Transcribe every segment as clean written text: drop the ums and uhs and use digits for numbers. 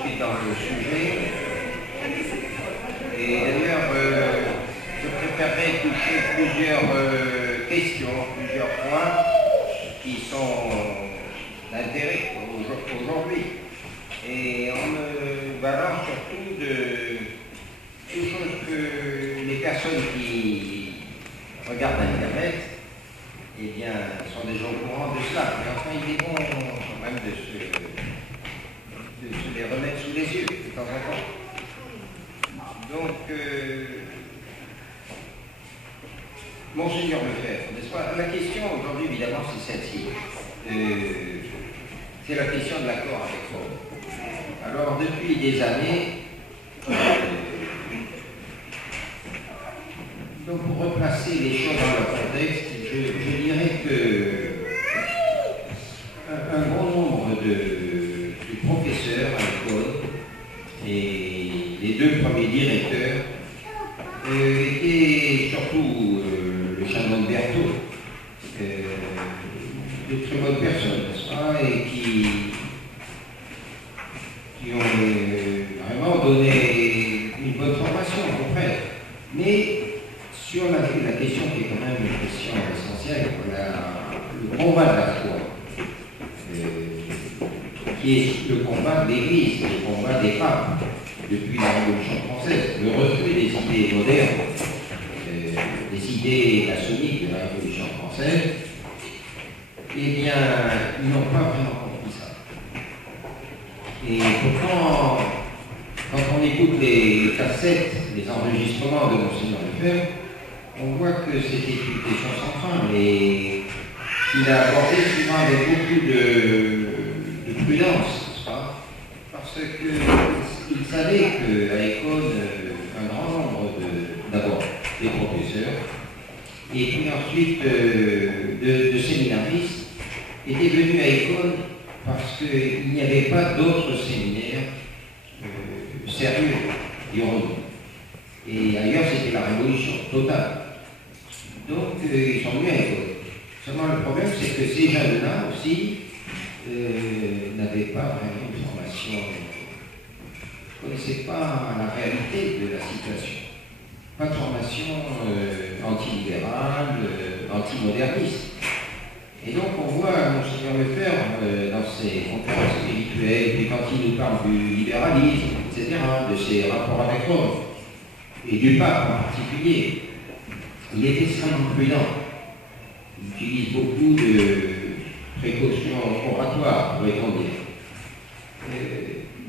suite dans le sujet. Et d'ailleurs, je préférerais toucher plusieurs questions, plusieurs points qui sont d'intérêt aujourd'hui. Et on me balance surtout de toutes choses que les personnes qui regardent Internet, eh bien, sont déjà au courant de cela. Mais enfin, il est bon quand même de se les remettre sous les yeux de temps en temps. Donc, Monseigneur Lefebvre, n'est-ce pas? La question aujourd'hui, évidemment, c'est celle-ci. C'est la question de l'accord avec Rome. Alors, depuis des années, donc pour replacer les choses dans leur contexte, je dirais que un bon nombre de professeurs à l'école et les deux premiers directeurs étaient surtout le chanoine Berthaud, de très bonnes personnes, n'est-ce pas, et qui ont vraiment donné une bonne formation aux prêtres. Mais sur la question qui est quand même une question essentielle, le combat de la foi, qui est le combat de l'Église, le combat des papes, depuis la Révolution française, le refus des idées modernes, des idées maçonniques de la Révolution française, eh bien, ils n'ont pas vraiment compris ça. Et pourtant, quand on écoute les cassettes, les enregistrements de Monseigneur Lefebvre, on voit que c'était une question sans fin, mais qu'il a abordé souvent avec beaucoup de prudence, n'est-ce pas? Parce qu'il savait qu'à l'école, un grand nombre d'abord des professeurs, et puis ensuite de séminaristes, étaient venus à l'école parce qu'il n'y avait pas d'autres séminaires sérieux, dirons-nous. Et ailleurs, c'était la révolution totale. Donc, ils sont venus à l'école. Seulement, le problème, c'est que ces jeunes-là aussi n'avaient pas vraiment une formation, ne connaissaient pas la réalité de la situation. Pas de formation antilibérale, antimoderniste. Et donc, on voit Monseigneur Lefebvre dans ses conférences spirituelles, puis quand il nous parle du libéralisme, etc., de ses rapports avec Rome, et du pape en particulier, il est extrêmement prudent. Il utilise beaucoup de précautions oratoires, pourrait-on dire.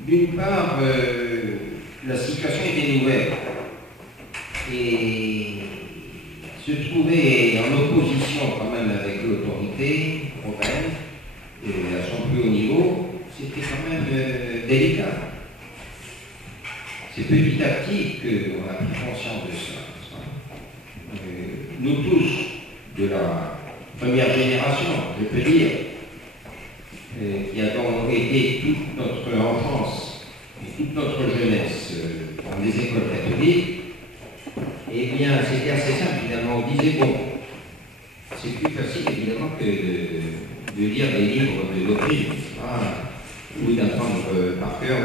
D'une part, la situation était nouvelle et se trouver en opposition quand même avec l'autorité romaine à son plus haut niveau, c'était quand même délicat. C'est petit à petit qu'on a pris conscience de ça. Nous tous, de la première génération, je peux dire, qui avons été toute notre enfance et toute notre jeunesse dans des écoles catholiques, eh bien, c'était assez simple, finalement. On disait, bon, c'est plus facile, évidemment, que de lire des livres de doctrine, ou d'apprendre par cœur,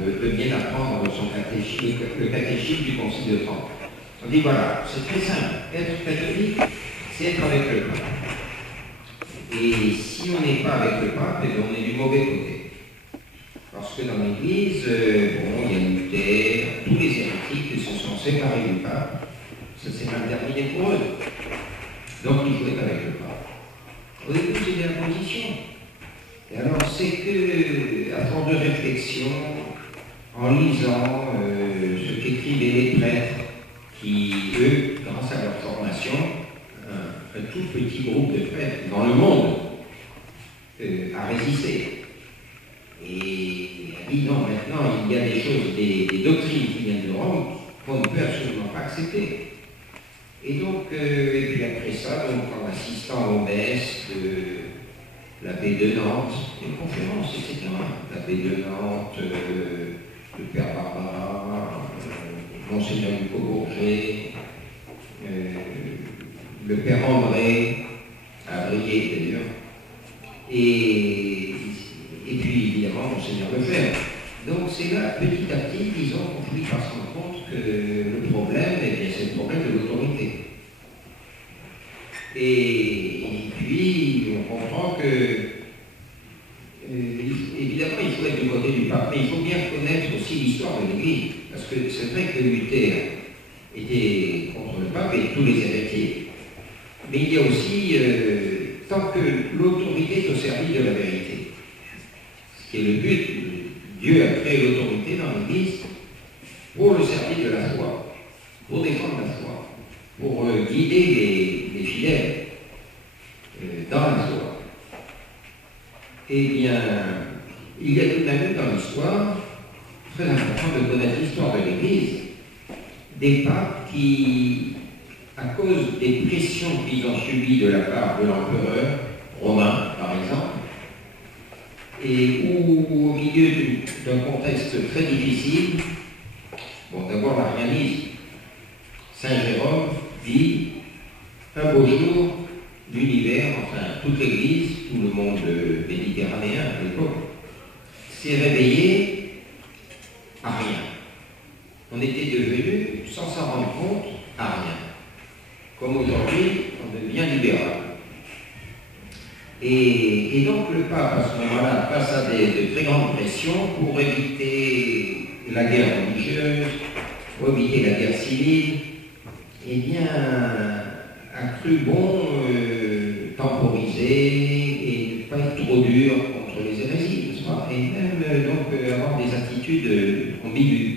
de bien apprendre le catéchisme du Concile de Trente. On dit, voilà, c'est très simple. Être catholique, c'est être avec le pape. Et si on n'est pas avec le pape, on est du mauvais côté. Parce que dans l'Église, bon, il y a Luther, tous les hérétiques qui se sont séparés du pape, ça s'est mal terminé pour eux. Donc ils jouaient avec le pape. Au début, c'était la position. Et alors, c'est que, à force de réflexion, en lisant ce qu'écrivaient les prêtres, qui, eux, grâce à leur formation, un tout petit groupe de prêtres dans le monde a résisté. Et a dit non, maintenant il y a des choses, des doctrines qui viennent de Rome qu'on ne peut absolument pas accepter. Et donc, et puis après ça, donc, en assistant aux messes de l'abbé de Nantes, les conférences, etc. L'abbé de Nantes, le père Barbara, Monseigneur Ducos-Bourget, le père André, à Briey d'ailleurs, et puis évidemment Monseigneur Lefebvre. Donc être du côté du pape, mais il faut bien connaître aussi l'histoire de l'Église, parce que c'est vrai que Luther était contre le pape et tous les héritiers, mais il y a aussi, tant que l'autorité est au service de la vérité, ce qui est le but, Dieu a créé l'autorité dans l'Église pour le service de la foi, pour défendre la foi, pour guider les fidèles dans la foi. Eh bien, il y a tout de même dans l'histoire, très important de connaître l'histoire de l'Église, des papes qui, à cause des pressions qu'ils ont subies de la part de l'empereur romain, par exemple, et où, au milieu d'un contexte très difficile, bon, d'abord l'arianisme, Saint Jérôme dit un beau jour, l'univers, enfin toute l'Église, tout le monde méditerranéen à l'époque, s'est réveillé à rien. On était devenu, sans s'en rendre compte, à rien. Comme aujourd'hui, on devient libéral. Et donc le pape, à ce moment-là, face à de très grandes pressions pour éviter la guerre religieuse, pour éviter la guerre civile, eh bien, a cru bon temporiser et ne pas être trop dur contre les hérésies, n'est-ce pas? Et même donc avoir des attitudes ambiguës.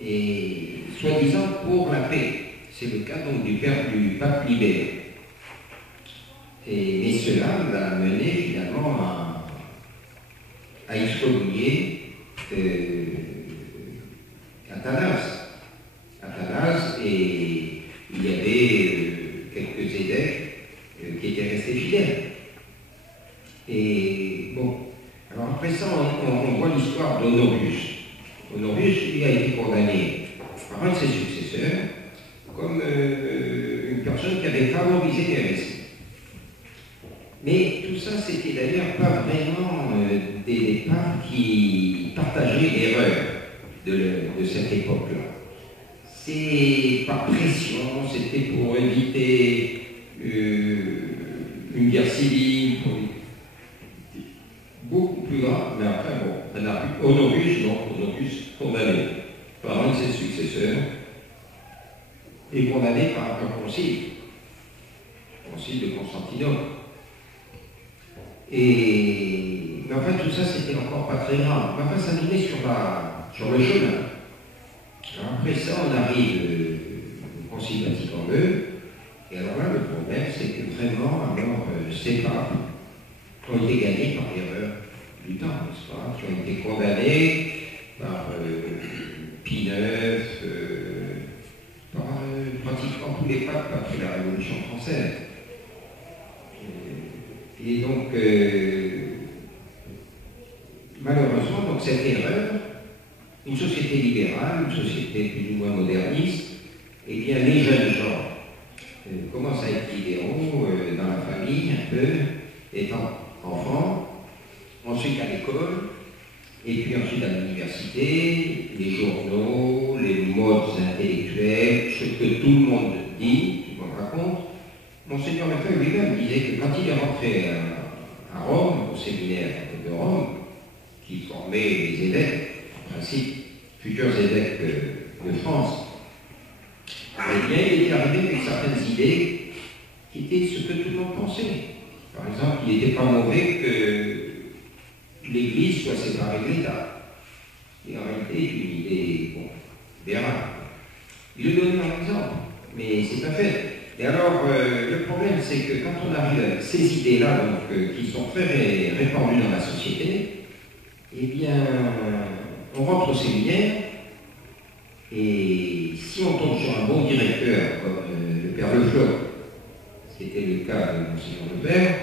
Et soi-disant pour la paix. C'est le cas donc du pape Libère. Mais cela l'a mené finalement à excommunier Athanase, et il y avait quelques évêques qui étaient restés fidèles. Et bon, alors après ça, on voit l'histoire d'Honorius. Honorius, lui, a été condamné par un de ses successeurs comme une personne qui avait favorisé l'hérésie. Mais tout ça, c'était d'ailleurs pas vraiment des papes qui partageaient l'erreur de cette époque-là. C'est par pression, c'était pour éviter une guerre civile, beaucoup plus grave, mais après, bon, Honorius condamné par un de ses successeurs et condamné par un concile de Constantinople. Mais enfin, tout ça, c'était encore pas très grave. Mais enfin, ça nous met sur le chemin. Alors, après ça, on arrive au Concile Vatican II, et alors là, le problème, c'est que vraiment, alors, ces papes ont été gagnés par l'erreur du temps, n'est-ce pas? Qui ont été condamnés par Pie IX, par pratiquement tous les papes après la Révolution française. Et donc, malheureusement, donc, cette erreur, une société libérale, une société plus ou moins moderniste, eh bien, les jeunes gens commencent à être libéraux dans la famille, un peu, étant enfants, ensuite à l'école, et puis ensuite à l'université, les journaux, les modes intellectuels, ce que tout le monde dit, tout le monde raconte. Monseigneur Lefebvre lui-même disait que quand il est rentré à Rome, au séminaire de Rome, qui formait les évêques, en principe, futurs évêques de France, eh bien, il était arrivé avec certaines idées qui étaient ce que tout le monde pensait. Par exemple, il n'était pas mauvais que l'Église soit séparée de l'État. Et en réalité, une idée, bon, libérale. Il le donnait un exemple, mais c'est pas fait. Et alors, le problème, c'est que quand on arrive avec ces idées-là, donc, qui sont très répandues dans la société, eh bien, on rentre au séminaire, et si on tombe sur un bon directeur, comme le père Lefloc, ce qui était le cas de Monseigneur Lefebvre,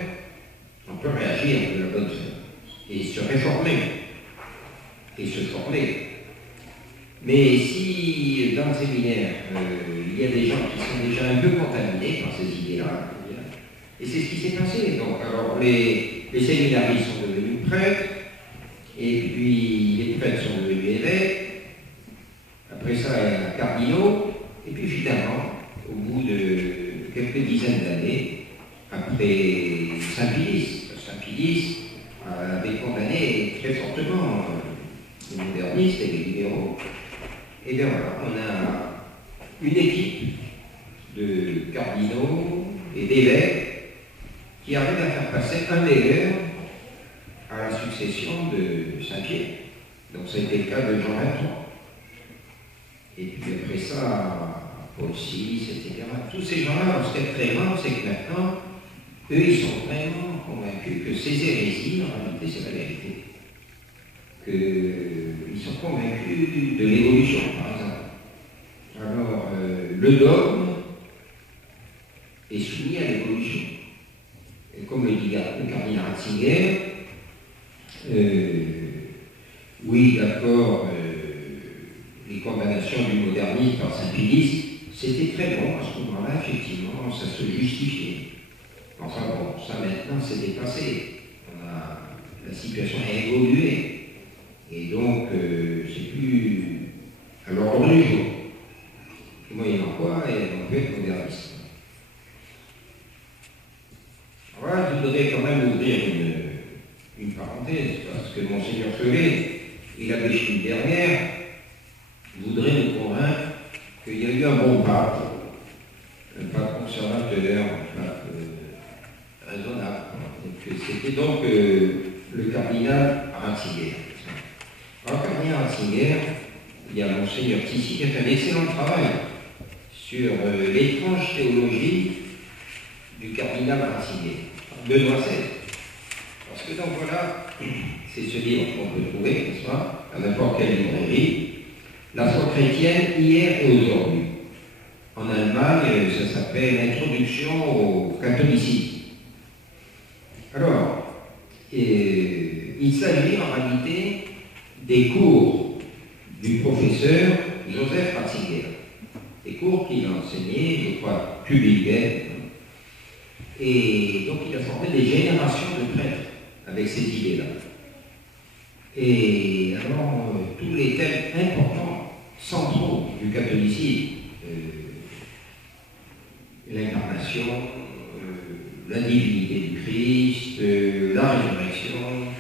on peut réagir de la bonne façon, et se réformer, et se former. Mais si dans le séminaire, il y a des gens qui sont déjà un peu contaminés par ces idées-là, et c'est ce qui s'est passé. Donc, alors, les séminaristes sont devenus prêtres, et puis les prêtres sont devenus évêques, après ça, cardinaux, et puis finalement, au bout de quelques dizaines d'années, après Saint-Pilice, avait condamné très fortement les modernistes et les libéraux. Et bien voilà, on a une équipe de cardinaux et d'évêques qui arrivent à faire passer un des leurs à la succession de Saint-Pierre. Donc ça a été le cas de Jean XXIII. Et puis après ça, Paul VI, etc. Tous ces gens-là, ce qui est très rare, c'est que maintenant, eux, ils sont vraiment convaincus que ces hérésies, en réalité, c'est la vérité. Qu'ils sont convaincus de l'évolution, par exemple. Alors, le dogme est soumis à l'évolution. Et comme le dit le cardinal Ratzinger, oui, d'accord, les condamnations du modernisme par Saint-Pédis, c'était très bon à ce moment-là, effectivement, ça se justifiait. Enfin bon, ça maintenant c'est dépassé. La situation a évolué. Et donc, c'est plus à l'ordre du jour. Moyennant quoi, on peut être moderniste. Alors là, je voudrais quand même ouvrir une parenthèse, parce que Monseigneur Felet et l'abbé Schmidberger voudraient nous convaincre qu'il y a eu un bon pape, un pape conservateur, un pape raisonnable. C'était donc le cardinal Ratzinger. Alors, le cardinal Ratzinger, il y a Monseigneur Tissy qui a fait un excellent travail sur l'étrange théologie du cardinal Ratzinger, Benoît XVI. Parce que donc voilà, c'est ce livre qu'on peut trouver, n'est-ce pas, à n'importe quelle librairie, La foi chrétienne hier et aujourd'hui. En Allemagne, ça s'appelle Introduction au catholicisme. Alors, il s'agit en réalité des cours du professeur Joseph Ratzinger. Des cours qu'il a enseignés, je crois, Tübingen. Et donc il a formé des générations de prêtres avec ces idées-là. Et alors, tous les thèmes importants, centraux du catholicisme, l'incarnation, la divinité du Christ, la résurrection,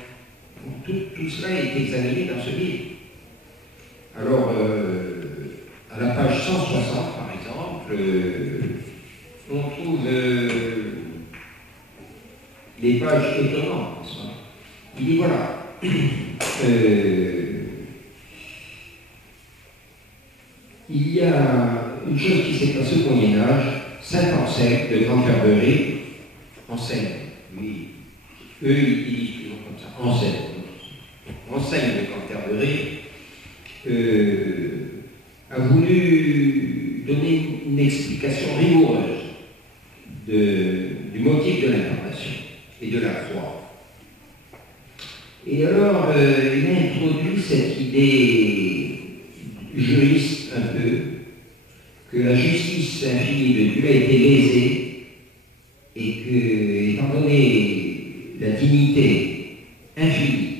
tout cela est examiné dans ce livre. Alors, à la page 160, par exemple, on trouve les pages étonnantes. Il dit voilà, il y a une chose qui s'est passée au Moyen-Âge, Saint Anselme de Canterbury, Anselme, oui, eux ils disent toujours comme ça, Anselme de Canterbury, a voulu donner une explication rigoureuse du motif de l'incarnation et de la croix. Et alors, il a introduit cette idée juriste un peu, que la justice infinie de Dieu a été lésée et que, étant donné la dignité infinie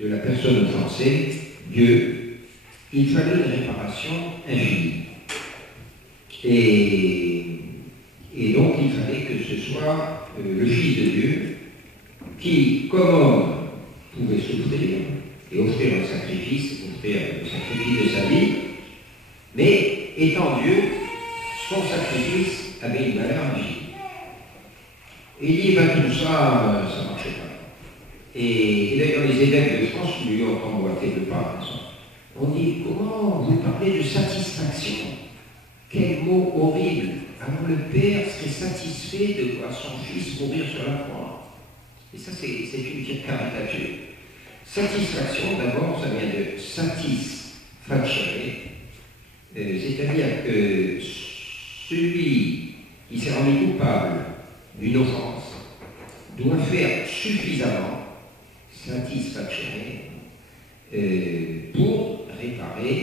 de la personne offensée, Dieu, il fallait une réparation infinie. Et donc, il fallait que ce soit le Fils de Dieu qui, comme homme, pouvait souffrir et offrir un sacrifice, offrir le sacrifice de sa vie, mais étant Dieu, son sacrifice avait une valeur infinie. Et il dit, ben tout ça, ça ne marchait pas. Et d'ailleurs, les évêques de France lui ont emboîté le pas. On dit, comment vous parlez de satisfaction? Quel mot horrible! Alors le Père serait satisfait de voir son Fils mourir sur la croix. Et ça, c'est une pire caricature. Satisfaction, d'abord, ça vient de satisfacere, c'est-à-dire que celui qui s'est rendu coupable d'une offense doit faire suffisamment satisfacere pour réparer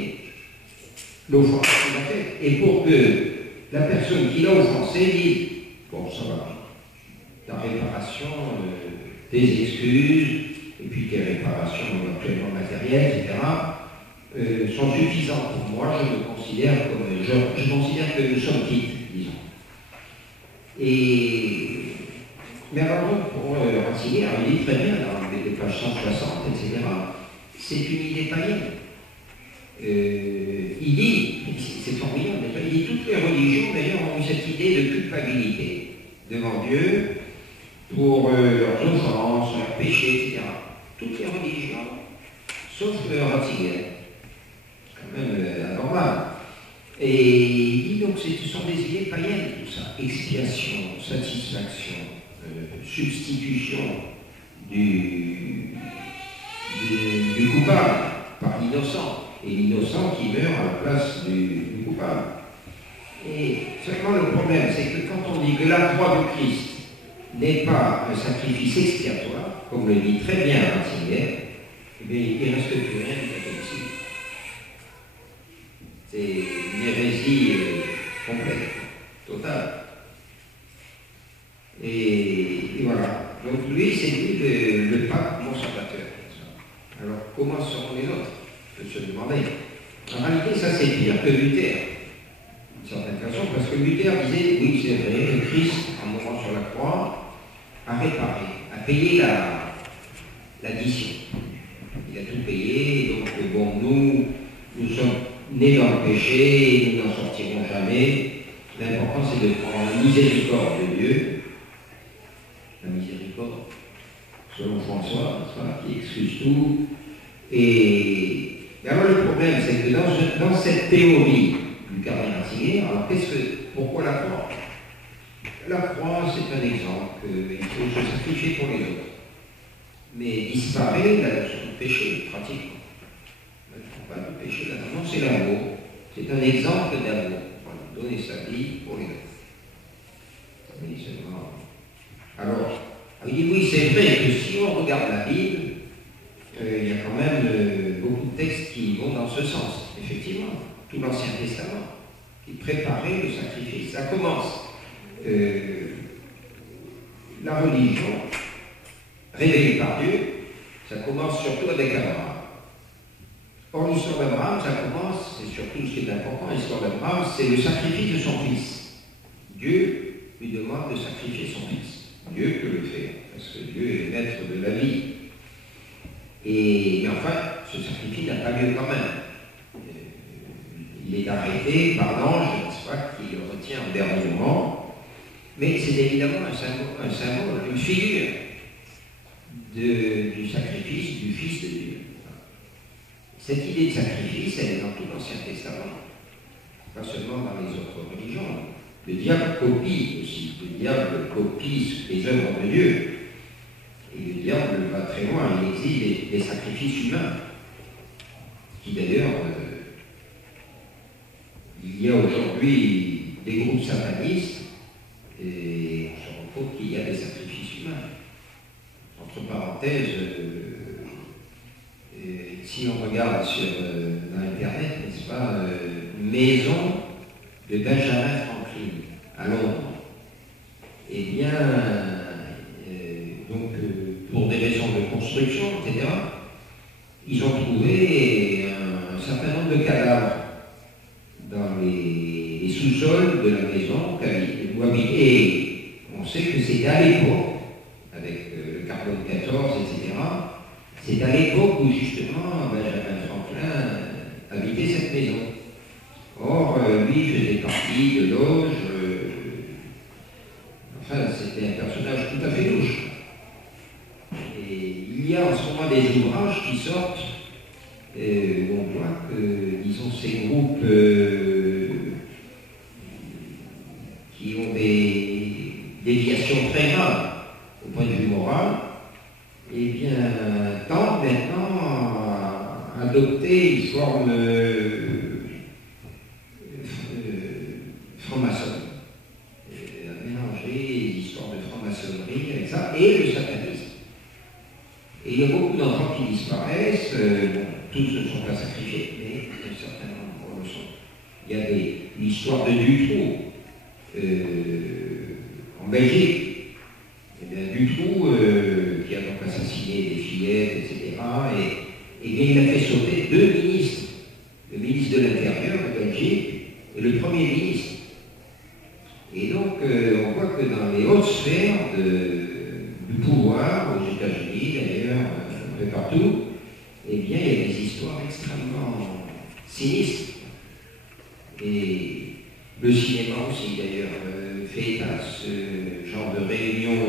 l'offense qu'il a faite. Et pour que la personne qui l'a offensé dise bon, ça va, la réparation des excuses, et puis des réparations éventuellement matérielles, etc., sont suffisantes pour moi. Je considère que nous sommes quittes, disons. Mais alors, pour Ratzinger, il dit très bien dans les pages 160, etc., c'est une idée païenne. Il dit, c'est formidable déjà, il dit toutes les religions d'ailleurs ont eu cette idée de culpabilité devant Dieu pour leurs offenses, leurs péchés, etc. Toutes les religions, sauf le Ratzinger, quand même anormal. Et il dit donc ce sont des idées païennes tout ça, expiation, satisfaction, substitution du coupable par l'innocent, et l'innocent qui meurt à la place du coupable. Et seulement le problème, c'est que quand on dit que la croix du Christ n'est pas un sacrifice expiatoire, comme le dit très bien Ratzinger, eh bien, il ne reste plus rien du catholicisme. C'est une hérésie complète, totale. Et voilà. Donc lui, c'est lui le pape conservateur. Alors comment seront les autres? Je peux se demander. En réalité, ça c'est pire que Luther, d'une certaine façon, parce que Luther disait, oui c'est vrai, le Christ, en mourant sur la croix, a réparé, a payé l'addition. Il a tout payé, donc bon, nous sommes nés dans le péché, et nous n'en sortirons jamais. L'important c'est de prendre la miséricorde de Dieu, la miséricorde, selon François, qui excuse tout. Et alors le problème, c'est que dans cette théorie du cardinal Ratzinger, alors pourquoi la croix? La croix, c'est un exemple qu'il faut se sacrifier pour les autres. Mais disparaît la notion de péché, pratiquement. Pas de péché là-dedans, non, c'est l'amour. C'est un exemple d'amour. Voilà, donner sa vie pour les autres. Oui, seulement. Alors, il dit oui, c'est vrai que si on regarde la Bible, il y a quand même beaucoup de textes qui vont dans ce sens, effectivement. Tout l'Ancien Testament, qui préparait le sacrifice. Ça commence. La religion, révélée par Dieu, ça commence surtout avec Abraham. Or, l'histoire d'Abraham, ça commence, c'est surtout ce qui est important, l'histoire d'Abraham, c'est le sacrifice de son fils. Dieu lui demande de sacrifier son fils. Dieu peut le faire, parce que Dieu est maître de la vie. Mais enfin, ce sacrifice n'a pas lieu quand même. Il est arrêté par l'ange, n'est-ce pas, qui le retient en dernier moment. Mais c'est évidemment un symbole, une figure du sacrifice du Fils de Dieu. Cette idée de sacrifice, elle est dans tout l'Ancien Testament, pas seulement dans les autres religions. Le diable copie aussi, le diable copie les œuvres de Dieu. Et le diable va très loin, il exige des sacrifices humains, qui d'ailleurs, il y a aujourd'hui des groupes satanistes, et on se rend compte qu'il y a des sacrifices humains. Entre parenthèses, si on regarde sur Internet, n'est-ce pas, maison de Benjamin Franklin à Londres. Eh bien, pour des raisons de construction, etc., ils ont trouvé un certain nombre de cadavres dans les sous-sols de la maison où habitaient. Et on sait que c'était à l'époque, avec le carbone 14, etc., c'est à l'époque où justement Benjamin Franklin habitait cette maison. Or, lui faisait partie de loge. Enfin, c'était un personnage tout à fait louche. Et il y a en ce moment des ouvrages qui sortent où on voit que, disons, ces groupes qui ont des déviations très graves au point de vue moral, eh bien, tendent maintenant à adopter une forme franc-maçonne, à mélanger les histoires de franc-maçonnerie avec ça, et le satanisme. Et il y a beaucoup d'enfants qui disparaissent, tous ne sont pas sacrifiés, mais un certain nombre le sont. Il y a l'histoire de Dutroux en Belgique. Eh bien, Dutroux, qui a donc assassiné des fillettes, etc., et bien, il a fait sauter deux ministres, le ministre de l'Intérieur de Belgique et le Premier ministre. Et donc, on voit que dans les hautes sphères du pouvoir, aux États-Unis d'ailleurs, partout, eh bien, il y a des histoires extrêmement sinistres. Et le cinéma aussi, d'ailleurs, fait à ce genre de réunion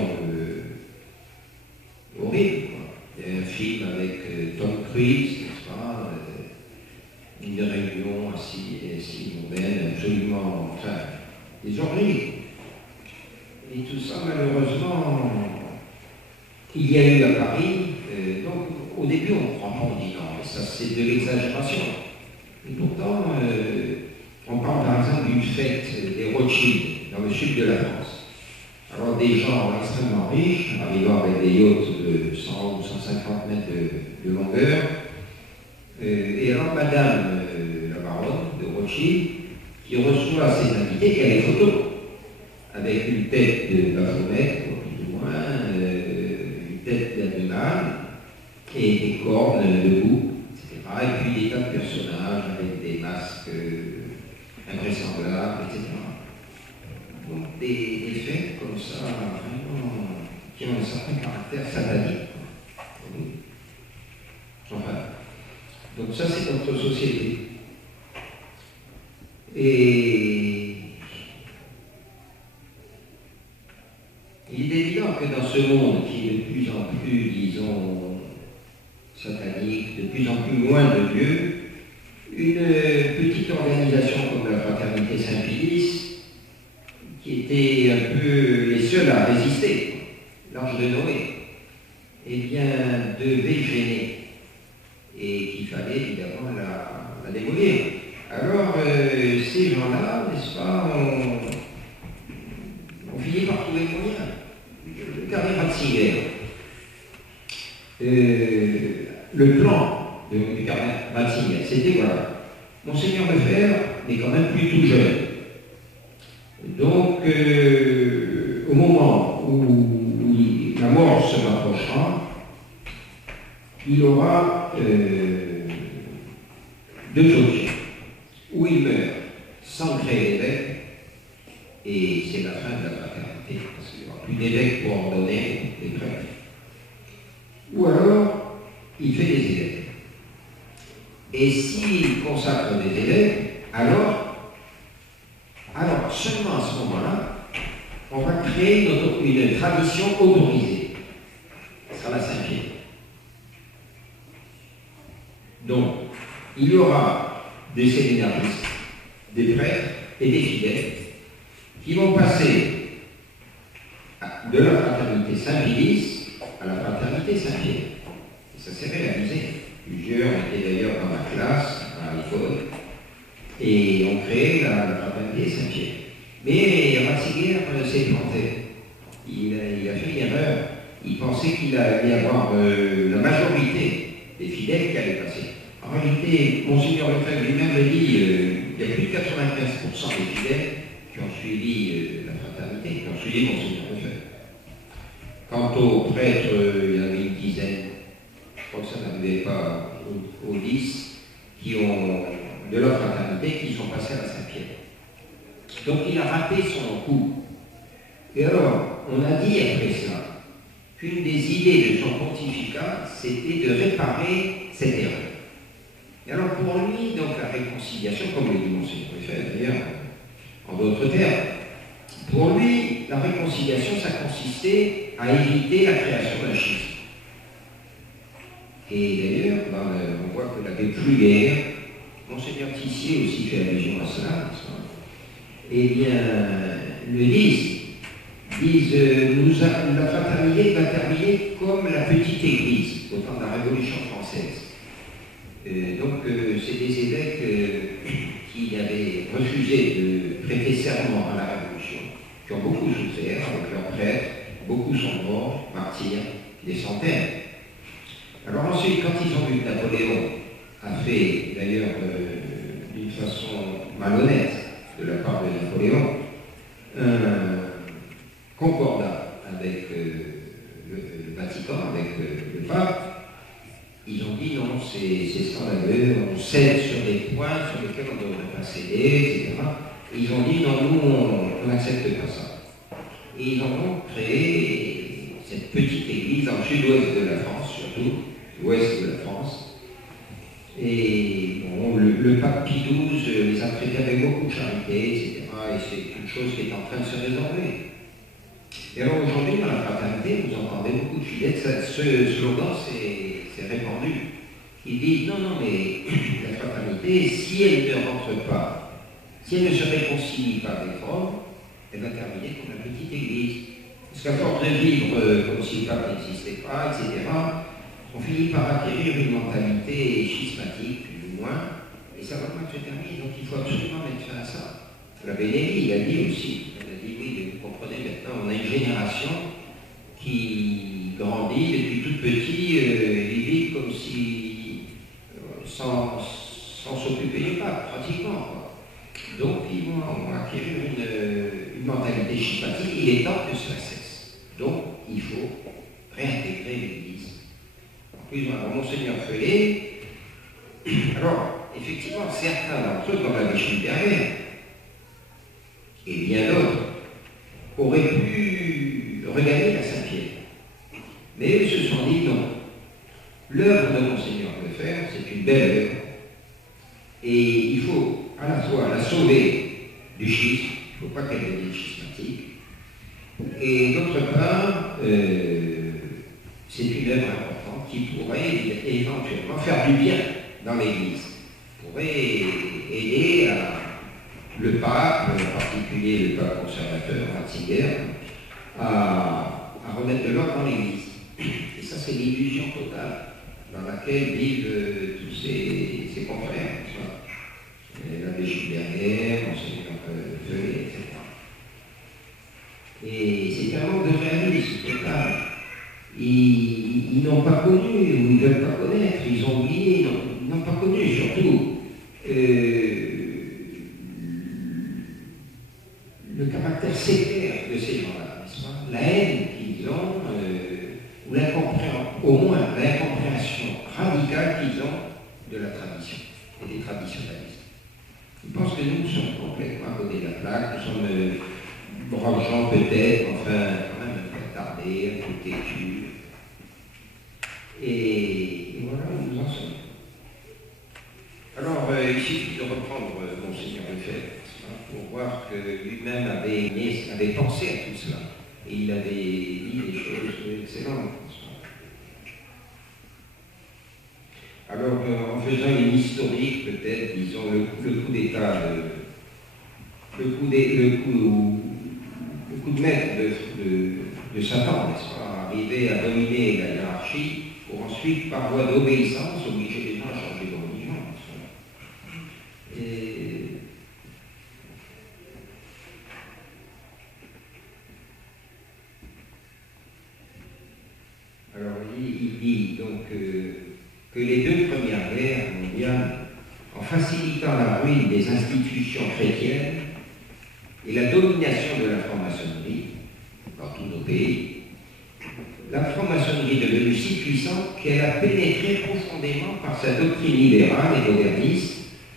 horrible. Il y a un film avec Tom Cruise, n'est-ce pas, une réunion assez mondaine, absolument, enfin, des horribles. Et tout ça, malheureusement, il y a eu à Paris, donc au début on ne croit pas, on dit non, mais ça c'est de l'exagération. Et pourtant, on parle par exemple d'une fête des Rothschild dans le sud de la France. Alors des gens extrêmement riches, arrivant avec des yachts de 100 ou 150 mètres de longueur. Et alors Madame la baronne de Rothschild, qui reçoit ses invités, qui a les photos, avec une tête de Baphomet, plus ou moins, une tête d'animal, et des cornes debout, etc. Et puis des tas de personnages avec des masques invraisemblables, etc. Donc des faits comme ça, vraiment, qui ont un certain caractère satanique. Enfin, donc ça c'est notre société. Et il est évident que dans ce monde qui est de plus en plus, disons, satanique, de plus en plus loin de Dieu, une petite organisation comme la Fraternité Saint-Pédis, qui était un peu les seuls à résister, l'Arche de Noé, eh bien, devait gêner, et qu'il fallait évidemment la démolir. Alors, ces gens-là, n'est-ce pas, on finit par trouver le moyen. Le dernier Ratzinger, le plan du dernier Ratzinger, c'était voilà, Monseigneur Lefebvre n'est quand même plus tout jeune. Donc, au moment où la mort se rapprochera, il aura deux options. Ou il meurt sans créer l'évêque, et c'est la fin de la fraternité, parce qu'il n'y aura plus d'évêque pour ordonner les prêtres. Ou alors, il fait des évêques. Et s'il consacre des évêques, alors seulement à ce moment-là, on va créer une tradition autorisée. Ce sera la Saint-Pierre. Donc, il y aura des séminaristes, des prêtres et des fidèles qui vont passer de la fraternité Saint-Pédis à la fraternité Saint-Pierre. Et ça s'est réalisé. Plusieurs étaient d'ailleurs dans ma classe à l'école et ont créé la fraternité Saint-Pierre. Mais Ratzinger s'est planté. Il a fait une erreur. Il pensait qu'il allait y avoir la majorité des fidèles qui allaient passer. En réalité, Monseigneur Lefebvre lui-même le dit, il y a plus de 95% des fidèles qui ont suivi la fraternité, qui ont suivi Monseigneur Lefebvre. Quant aux prêtres, il y en avait une dizaine, je crois que ça n'arrivait pas aux 10, qui ont, de leur fraternité, qui sont passés à la Saint-Pierre. Donc il a raté son coup. Et alors, on a dit après ça, qu'une des idées de son pontificat, c'était de réparer cette erreur. Et alors pour lui, donc la réconciliation, comme le dit Monseigneur Lefebvre d'ailleurs, en d'autres termes, pour lui, la réconciliation, ça consistait à éviter la création d'un schisme. Et d'ailleurs, on voit que l'abbé Pluguer, Monseigneur Tissier aussi fait allusion à cela, eh bien, le disent, la fraternité va terminer comme la petite église au temps de la Révolution française. Donc, c'est des évêques qui avaient refusé de prêter serment à la Révolution, qui ont beaucoup souffert avec leurs prêtres, beaucoup sont morts, martyrs, des centaines. Alors ensuite, quand ils ont vu que Napoléon a fait, d'ailleurs, d'une façon malhonnête de la part de Napoléon, un concordat avec le Vatican, avec le pape, ils ont dit non, c'est scandaleux, on cède sur des points sur lesquels on ne devrait pas céder, etc. Et ils ont dit non, nous, on n'accepte pas ça. Et ils ont donc créé cette petite église dans le sud-ouest de la France, surtout, l'ouest de la France. Et bon, le pape Pie XII les a traités avec beaucoup de charité, etc. Et c'est une chose qui est en train de se résorber. Et alors aujourd'hui, dans la fraternité, vous entendez beaucoup de fidèles, ce slogan s'est répandu. Il dit non, non, mais la fraternité, si elle ne rentre pas, si elle ne se réconcilie pas avec Rome, elle va terminer comme la petite église. Parce qu'à force de vivre comme si le pape n'existait pas, etc., on finit par acquérir une mentalité schismatique, plus ou moins, et ça va mal se terminer. Donc il faut absolument mettre fin à ça. La Bénélie, il a dit aussi, il a dit oui, mais vous comprenez, maintenant on a une génération qui grandit depuis tout petit, ils vivent comme si, sans s'occuper du pape, pratiquement. Quoi. Donc ils vont acquérir une mentalité schismatique, il est temps que cela cesse. Donc il faut réintégrer l'Église. En plus, Monseigneur Feuillet, alors effectivement, certains d'entre eux, comme l'abbé Schilberger, et bien d'autres, auraient pu regagner la Saint-Pierre. Mais eux se sont dit non. L'œuvre de Monseigneur Lefebvre, c'est une belle œuvre. Et il faut à la fois la sauver du schisme, il ne faut pas qu'elle devienne schismatique. Et d'autre part, c'est une œuvre importante qui pourrait éventuellement faire du bien dans l'Église, pourrait aider le pape, en particulier le pape conservateur Ratzinger, à remettre de l'ordre dans l'Église. Et ça, c'est l'illusion totale dans laquelle vivent tous ces confrères, l'abbé Schilberger, Monseigneur Feuillet, etc. Et c'est un manque de réalisme total. Ils n'ont pas connu, ou ils ne veulent pas connaître, ils ont oublié, ils n'ont pas connu surtout le caractère sévère de ces gens-là, n'est-ce pas? La haine qu'ils ont, ou au moins l'incompréhension radicale qu'ils ont de la tradition et des traditionnalistes. Je pense que nous sommes complètement à côté de la plaque, nous sommes branchants peut-être, enfin, quand même un peu attardés, un peu têtus. Et voilà où nous en sommes. Alors, il suffit de reprendre Monseigneur Lefebvre pour voir que lui-même avait pensé à tout cela. Et il avait dit des choses excellentes. Alors, en faisant une historique, peut-être, disons, le coup d'État, le coup de maître de Satan, n'est-ce pas, arriver à dominer la hiérarchie pour ensuite, par voie d'obéissance, obliger les gens à changer de religion. Alors, il dit donc que les deux premières guerres mondiales, en facilitant la ruine des institutions chrétiennes et la domination de la franc-maçonnerie dans tous nos pays, la franc-maçonnerie est devenue si puissante qu'elle a pénétré profondément par sa doctrine libérale et moderniste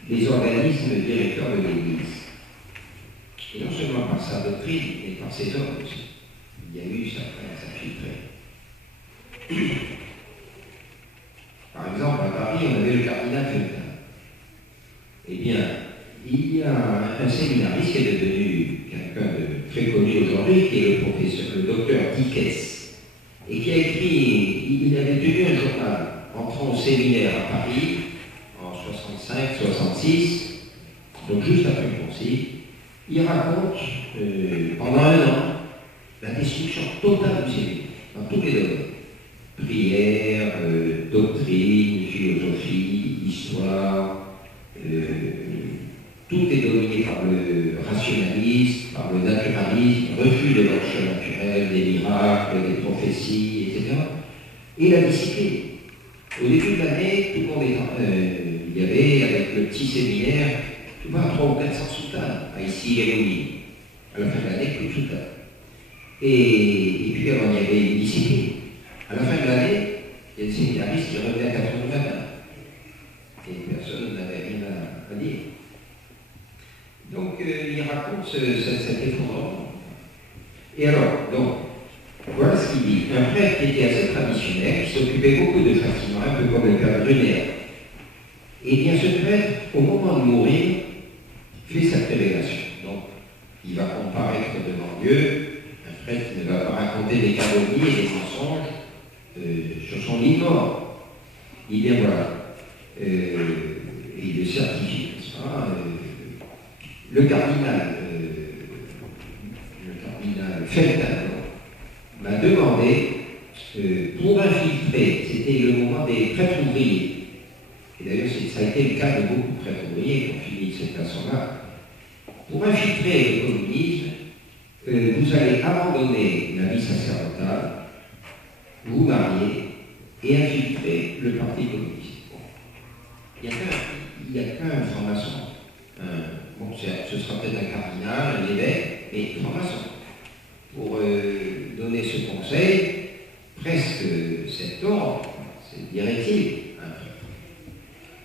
les organismes directeurs de l'Église. Et non seulement par sa doctrine, mais par ses hommes aussi. Il y a eu ça filtré. Par exemple, à Paris, on avait le cardinal Feltin. Eh bien, il y a un séminariste qui est devenu quelqu'un de très connu aujourd'hui, qui est le docteur Dickès, et qui a écrit, il avait tenu un journal entrant au séminaire à Paris en 65-66, donc juste après le concile. Il raconte pendant un an la destruction totale du séminaire, dans tous les domaines. Prière, doctrine, philosophie, histoire, tout est dominé par le rationalisme, par le naturalisme, refus de l'action naturelle, des miracles, des prophéties, etc. Et la discipline. Au début de l'année, tout le monde il y avait, avec le petit séminaire, 300 ou 400 soutanes, à ici et Louis. À la fin de l'année, plus de soutanes. Et puis, alors, il y avait une discipline. À la fin de l'année, il y a des séminaristes qui revenaient à 4 heures du matin. Et personne n'avait rien à dire. Donc, il raconte cet effondrement. Et alors, donc, voilà ce qu'il dit. Un prêtre qui était assez traditionnel, qui s'occupait beaucoup de Fatima, un comme le père Brunner. Et bien ce prêtre, au moment de mourir, fait cette révélation. Donc, il va comparaître devant Dieu. Un prêtre ne va pas raconter des calomnies et des mensonges sur son lit mort. Il dit voilà, et il le certifie, n'est-ce pas le cardinal Felton m'a demandé pour infiltrer, c'était le moment des prêtres ouvriers. Et d'ailleurs, ça a été le cas de beaucoup de prêtres ouvriers qui ont fini de cette façon-là. Pour infiltrer le communisme, vous allez abandonner la vie sacerdotale, vous marier et infiltrer le parti communiste. Il n'y a qu'un franc-maçon. Bon, ce sera peut-être un cardinal, un évêque, mais franc-maçon. Pour donner ce conseil, presque cet ordre, cette directive, un prêtre.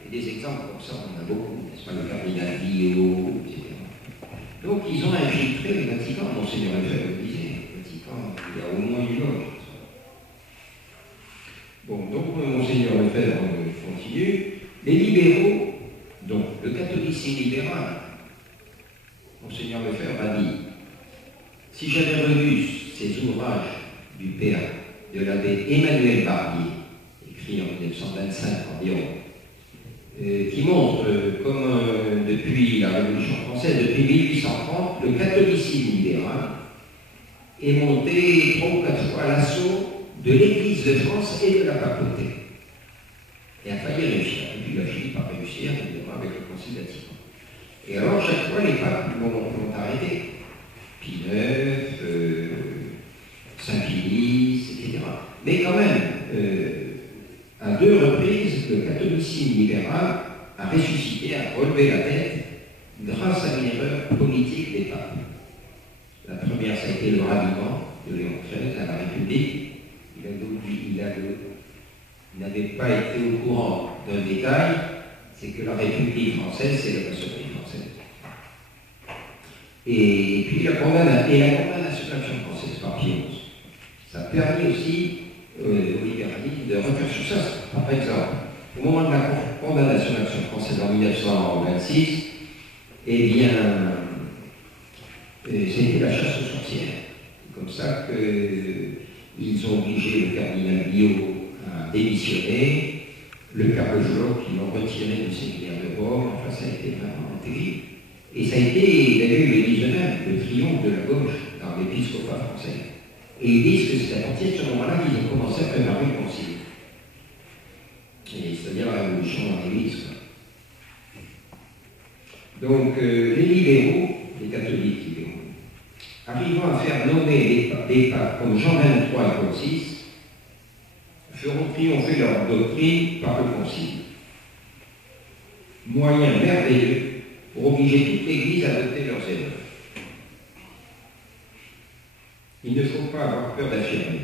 Et des exemples comme ça, on en a beaucoup, n'est-ce pas, le cardinal Guillot, etc. Donc ils ont infiltré le Vatican, Monseigneur Lefebvre le disait, le Vatican, il y a au moins une loge. Bon, donc Monseigneur Lefebvre continue. Les libéraux, donc le catholicisme libéral, Monseigneur Lefebvre a dit, si j'avais revu ces ouvrages du père de l'abbé Emmanuel Barbier, écrit en 1925 environ, qui montre comme depuis la Révolution française, depuis 1830, le catholicisme libéral est monté 3 ou 4 fois à l'assaut de l'Église de France et de la papauté. Et a failli réussir. Et puis il a fini par réussir, évidemment, avec le Concile Vatican. Et alors, chaque fois, les papes l'ont arrêté. Pie IX, Saint-Pilice, etc. Mais quand même, à 2 reprises, le catholicisme libéral a ressuscité, a relevé la tête grâce à une erreur politique des papes. La première, ça a été le ralliement de Léon XIII à la République. Il n'avait pas été au courant d'un détail, c'est que la République française, c'est la maçonnerie française. Et puis la condamnation de l'action française par Pie XI. Ça a permis aussi au libéralisme de refaire sur ça. Par exemple, au moment de la condamnation de l'action française en 1926, eh bien, c'était la chasse aux sorcières. C'est comme ça qu'ils ont obligé le cardinal Guillot à démissionner, le père Lejeune qui l'ont retiré du séminaire de Rome. Enfin, ça a été vraiment terrible. Et ça a été, d'ailleurs, ils le disent eux-mêmes, le triomphe de la gauche dans l'épiscopat français. Et ils disent que c'est à partir de ce moment-là qu'ils ont commencé à préparer le concile. C'est-à-dire la révolution dans l'Église. Donc, les libéraux, les catholiques libéraux, arrivant à faire nommer des papes comme Jean XXIII et Paul VI, feront triompher leur doctrine par le concile. Moyen merveilleux pour obliger toute l'Église à adopter leurs erreurs. Il ne faut pas avoir peur d'affirmer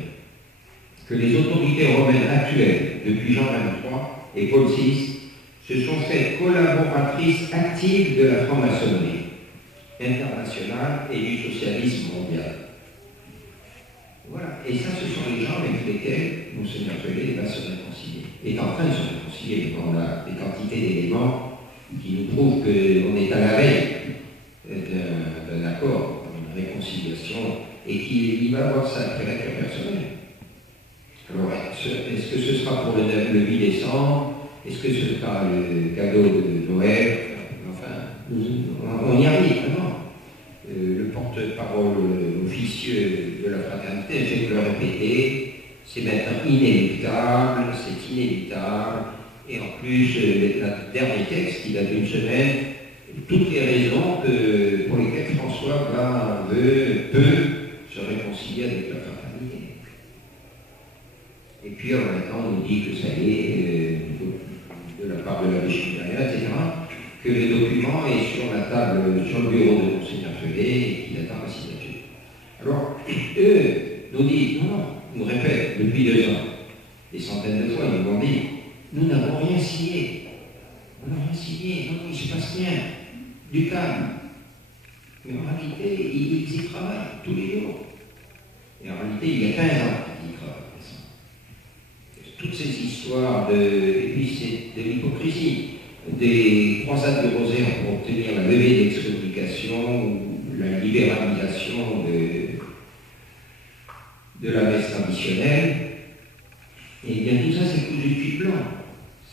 que les autorités romaines actuelles, depuis Jean XXIII et Paul VI, se sont faites collaboratrices actives de la franc-maçonnerie internationale et du socialisme mondial. Voilà. Et ça, ce sont les gens avec lesquels Monseigneur Pelé va se réconcilier. Est en train de se réconcilier. On a des quantités d'éléments qui nous prouvent qu'on est à la veille d'un accord, d'une réconciliation, et qu'il va avoir sa caractère personnel. Alors, est-ce que ce sera pour le 8 décembre? Est-ce que ce sera le cadeau de Noël? Enfin, on y arrive, vraiment. Le porte-parole officieux de la fraternité, j'ai pu le répéter, c'est maintenant inéluctable, c'est inéluctable. Et en plus, le dernier texte, il a d'une semaine, toutes les raisons pour lesquelles François peut se réconcilier avec la fraternité. Et puis, maintenant, on nous dit que ça y est, de la part de l'abbé Chigaria, etc., que le document est sur la table, sur le bureau de Monseigneur Pelé et qu'il attend la signature. Alors, eux nous disent, non, nous répètent depuis 2 ans, des centaines de fois, ils nous l'ont dit, nous n'avons rien signé. On n'a rien signé, non, il ne se passe rien. Du calme. Mais en réalité, ils y travaillent tous les jours. Et en réalité, il y a 15 ans qu'ils y travaillent. Toutes ces histoire et puis c'est de l'hypocrisie, des croisades de rosaire pour obtenir la levée d'excommunication ou la libéralisation de la messe traditionnelle, et bien tout ça c'est cousu de fil blanc.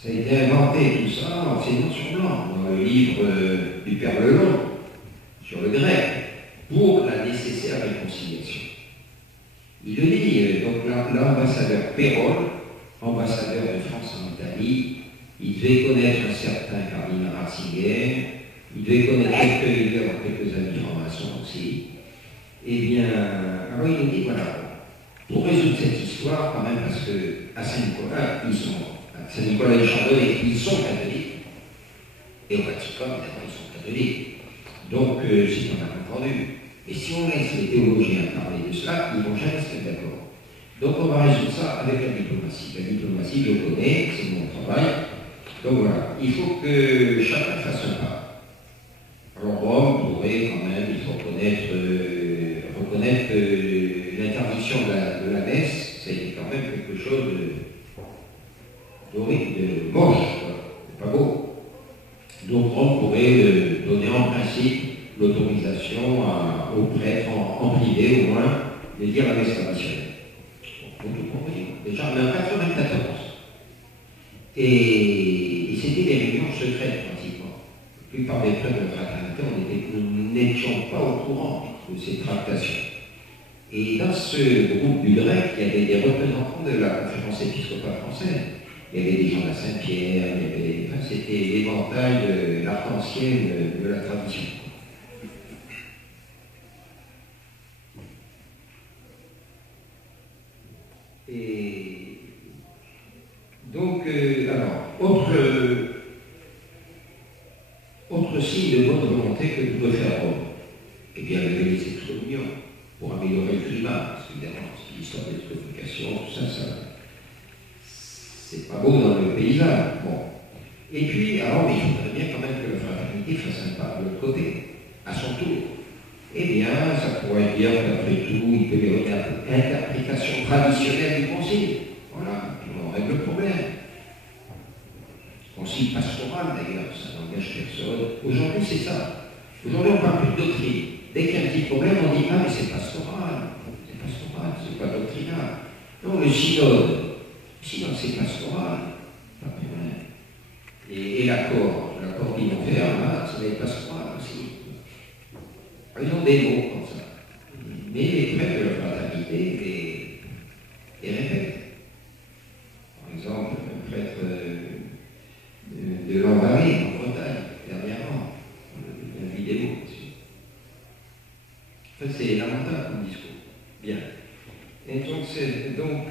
Ça a été inventé tout ça en c'est noir sur blanc, dans le livre du Père Lelon, sur le grec, pour la nécessaire réconciliation. Il le dit, donc l'ambassadeur Pérol, ambassadeur de France en Italie, il devait connaître un certain cardinal Ratzinger, il devait connaître quelques amis francs-maçons aussi. Eh bien, alors il nous dit, voilà, pour résoudre cette histoire, quand même, parce qu'à Saint-Nicolas, à Saint-Nicolas de Chardonnay, ils sont catholiques, et au Vatican, évidemment, ils sont catholiques. Donc, c'est on a entendu. Et si on laisse les théologiens parler de cela, ils ne vont jamais se mettre d'accord. Donc, on va résoudre ça avec la diplomatie. La diplomatie, je le connais, c'est mon travail. Donc voilà, il faut que chacun fasse un pas. Alors Rome pourrait quand même, il faut reconnaître l'interdiction de la messe, c'est quand même quelque chose d'horrible, de moche, c'est pas beau. Donc Rome pourrait donner en principe l'autorisation aux prêtres, en privé au moins, de dire la messe traditionnelle. Déjà, mais en 94. Et c'était des réunions secrètes pratiquement. La plupart des prêtres de fraternité, nous n'étions pas au courant de ces tractations. Et dans ce groupe du grec, il y avait des représentants de la conférence épiscopale française. Il y avait des gens de Saint-Pierre, c'était l'éventail, l'arc-en-ciel de la tradition. Et donc, alors, autre signe de bonne volonté que pouvait faire Rome, eh bien, lever les excommunions pour améliorer le climat, parce qu'évidemment, c'est l'histoire des excommunications, tout ça, c'est pas beau dans le paysage. Bon. Et puis, alors, il faudrait bien quand même que la fraternité fasse un pas de l'autre côté, à son tour. Eh bien, ça pourrait dire qu'après tout, il peut y avoir une interprétation traditionnelle du concile. Voilà, puis on règle le problème. Concile pastoral d'ailleurs, ça n'engage personne. Aujourd'hui, c'est ça. Aujourd'hui, on parle plus de doctrine. Dès qu'il y a un petit problème, on dit ah, mais c'est pastoral. C'est pastoral, c'est pas doctrinal. Non, le synode, c'est pastoral. Pas de problème. Et l'accord qu'ils vont faire, là, ça va être pastoral aussi. Ils ont des mots comme ça. Mais les prêtres de la fraternité les répètent. Par exemple, un prêtre de Lambaréné, en Bretagne, dernièrement, une vidéo aussi. C'est lamentable comme discours. Bien. Et donc,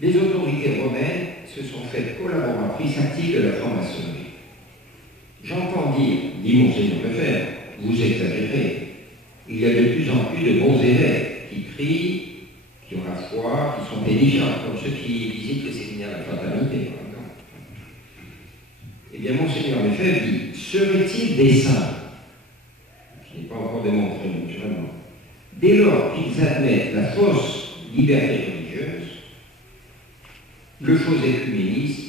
les autorités romaines se sont faites collaboratrices actives de la franc-maçonnerie. J'entends dire, dit Monseigneur Lefebvre, vous exagérez. Il y a de plus en plus de bons évêques qui prient, qui ont la foi, qui sont édifiants, comme ceux qui visitent les séminaires de la fraternité, par exemple. Eh bien, Monseigneur Lefebvre dit, serait-il des saints, ce n'est pas encore démontré naturellement, dès lors qu'ils admettent la fausse liberté religieuse, le faux écuménisme,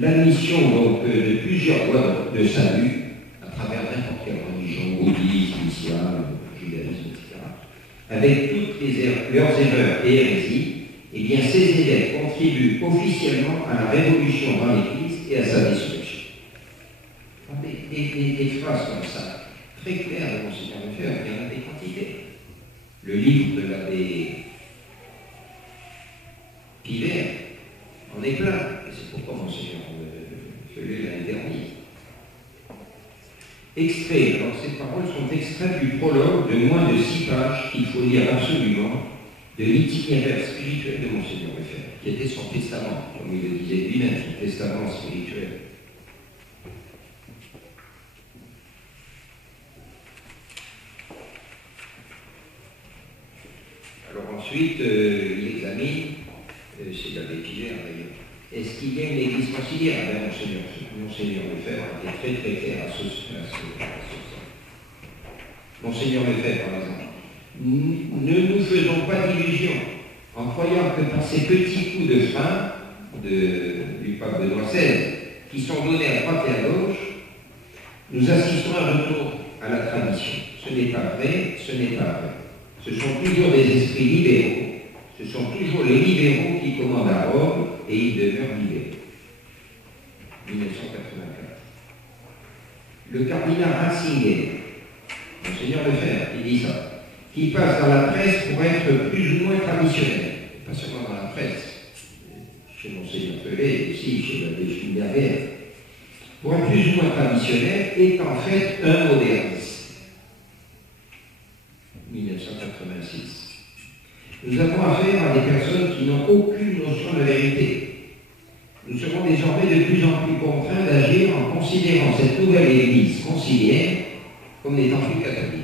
l'admission donc de plusieurs voies de salut à travers n'importe quelle religion, bouddhisme, islam, judaïsme, etc., avec toutes leurs erreurs et hérésies, eh bien ces évêques contribuent officiellement à la révolution dans l'Église et à sa destruction. Des phrases comme ça, très claires de Monseigneur Lefebvre, il y en a des quantités. Le livre de l'abbé Pivert en est plein, et c'est pourquoi Monseigneur celui l'année dernière. Extrait, alors ces paroles sont extraites du prologue de moins de 6 pages qu'il faut lire absolument de l'itinéraire spirituel de Monseigneur Lefebvre, qui était son testament, comme il le disait lui-même, son testament spirituel. Alors ensuite, il examine, c'est l'abbé Pivert d'ailleurs, est-ce qu'il y a une église conciliaire? Monseigneur Lefebvre a été très clair à ce sens. Monseigneur Lefebvre, par exemple, ne nous faisons pas d'illusions. en croyant que par ces petits coups de frein du pape Benoît XVI, qui sont donnés à droite et à gauche, nous assistons à un retour à la tradition. Ce n'est pas vrai, ce n'est pas vrai. Ce sont toujours des esprits libéraux, ce sont toujours les libéraux qui commandent à Rome et ils demeurent libéraux. 1984. Le cardinal Ratzinger, Monseigneur Lefebvre, il dit ça, qui passe dans la presse pour être plus ou moins traditionnel, pas seulement dans la presse, chez Monseigneur Pelé, aussi chez l'abbé Schilberger, pour être plus ou moins traditionnel, est en fait un moderniste. 1986. Nous avons affaire à des personnes qui n'ont aucune notion de la vérité. Nous serons désormais de plus en plus contraints d'agir en considérant cette nouvelle Église conciliaire comme n'étant plus catholique.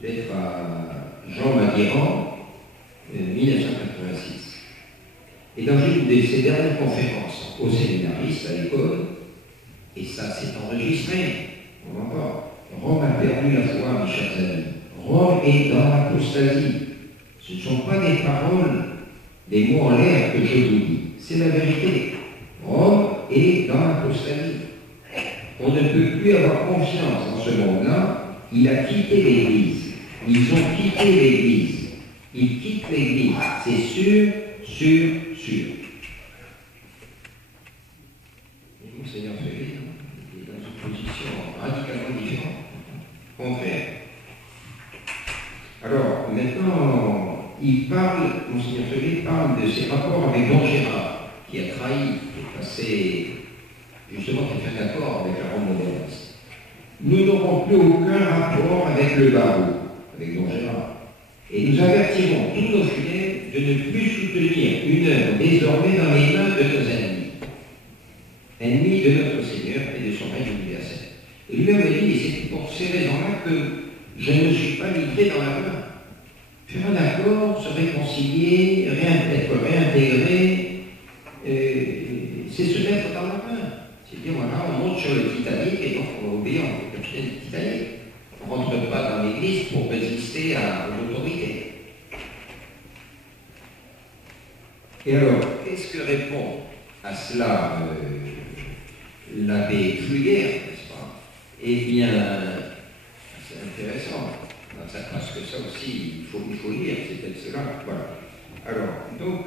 D'être à Jean Maguéran, 1986. Et dans une de ses dernières conférences aux séminaristes à l'école, et ça s'est enregistré, on l'entend, Rome a perdu la foi, mes chers amis. Rome est dans l'apostasie. Ce ne sont pas des paroles, des mots en l'air que je vous dis. C'est la vérité. Rome est dans l'apostasie. On ne peut plus avoir confiance dans ce monde-là. Il a quitté l'Église. Ils ont quitté l'Église. Ils quittent l'Église. C'est sûr, sûr, sûr. Et Monseigneur Félix est dans une position radicalement différente. Contraire. Alors, maintenant, Monseigneur Félix parle de ses rapports avec Don Gérard, qui a trahi, qui est passé, justement, qui a fait un accord avec la Rome moderniste. Nous n'aurons plus aucun rapport avec le barreau, avec Don Gérard. Et nous avertirons tous nos fidèles de ne plus soutenir une œuvre désormais dans les mains de nos ennemis, ennemis de notre Seigneur et de son règne universel. Et lui-même dit, et c'est pour ces raisons-là que je ne suis pas livré dans la main. Faire un accord, se réconcilier, être réintégré, c'est se mettre dans la main. C'est dire, voilà, on monte sur le Titanic et donc on va obéir au capitaine du Titanic. On ne rentre pas dans l'Église pour résister à l'autorité. Et alors, qu'est-ce que répond à cela l'abbé Pfluger, n'est-ce pas? Eh bien, c'est intéressant, parce que ça aussi, il faut lire ces textes-là. Voilà. Alors, donc,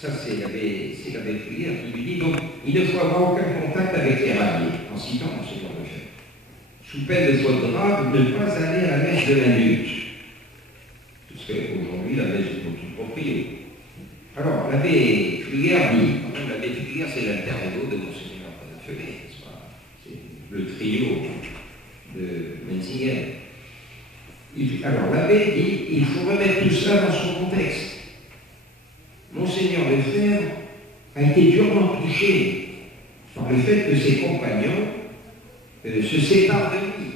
ça c'est l'abbé Pfluger qui lui dit, donc, il ne faut avoir aucun contact avec les radiers, en citant Monseigneur Lefebvre. Sous peine de faute grave, ne pas aller à la messe de l'indulte. Parce qu'aujourd'hui, la messe est pour tout propriété. Alors, l'abbé Pfluger dit, quand même, l'abbé Pfluger, c'est l'alter ego de Monseigneur Lefebvre, n'est-ce pas? C'est le trio de Menzinger. Alors, l'abbé dit, il faut remettre tout cela dans son contexte. Monseigneur Lefebvre a été durement touché par le fait que ses compagnons se séparent de lui,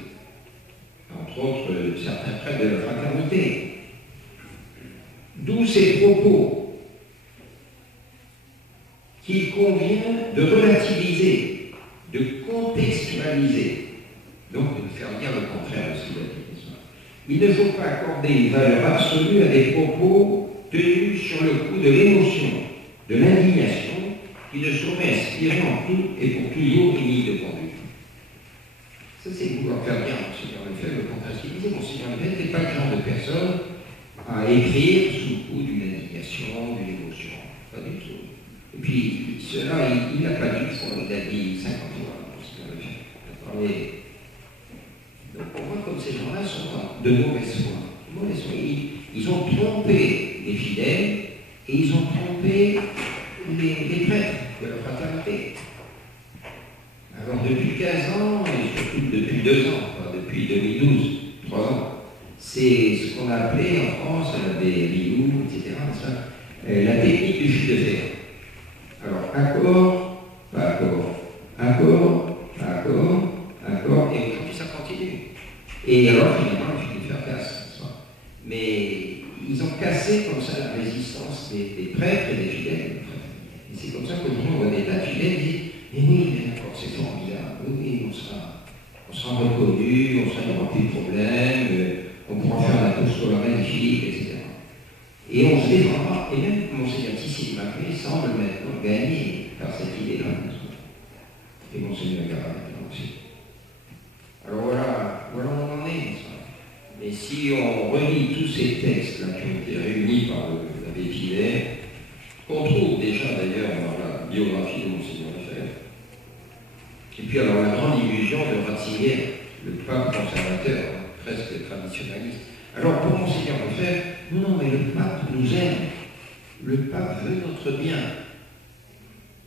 entre autres certains prêtres de la fraternité. D'où ces propos qu'il convient de relativiser, de contextualiser, donc de faire dire le contraire de ce qu'il a dit. Il ne faut pas accorder une valeur absolue à des propos tenus sur le coup de l'émotion, de l'indignation, qui ne sauraient inspirer en tout et pour toujours une ligne de conduite. Ça, c'est vouloir faire bien, Monseigneur Lefebvre, le contextualiser. Monseigneur Lefebvre n'est pas le genre de personne à écrire sous le coup d'une indignation, d'une émotion. Pas du tout. Et puis, cela, il n'a pas dit une fois, il a dit 50 fois, Monseigneur Lefebvre. Il a parlé. Donc, on voit comme ces gens-là sont de mauvaise foi. Ils ont trompé les fidèles et ils ont trompé les prêtres de la fraternité. Alors, depuis 15 ans, et surtout depuis 2 ans, enfin, depuis 2012, 3 ans, c'est ce qu'on a appelé en France, l'abbé Lioux, etc., la technique du fil de fer. Alors, accord, pas accord, accord, pas accord, accord, et aujourd'hui ça continue. Et alors, finalement, le fil de fer casse. Mais ils ont cassé comme ça la résistance des prêtres et des fidèles. Et c'est comme ça qu'aujourd'hui on voit des tas de fidèles qui disent, mais oui, mais d'accord, c'est formidable, oui, on sera reconnu, il n'y aura plus de problème, on pourra faire la poste scolaire magnifique, etc. Et on se défendra, et même Monseigneur Tissi de Maclay semble maintenant gagné par cette idée-là. Et Monseigneur Garat aussi. Alors voilà où on en est. Mais si on relit tous ces textes-là qui ont été réunis par l'abbé Pivet, qu'on trouve déjà d'ailleurs dans la biographie de Monseigneur Lefebvre, et puis alors la grande illusion de Ratzinger, le pape conservateur, presque traditionnaliste. Alors pour Monseigneur Lefebvre, non, mais le pape nous aime, le pape veut notre bien.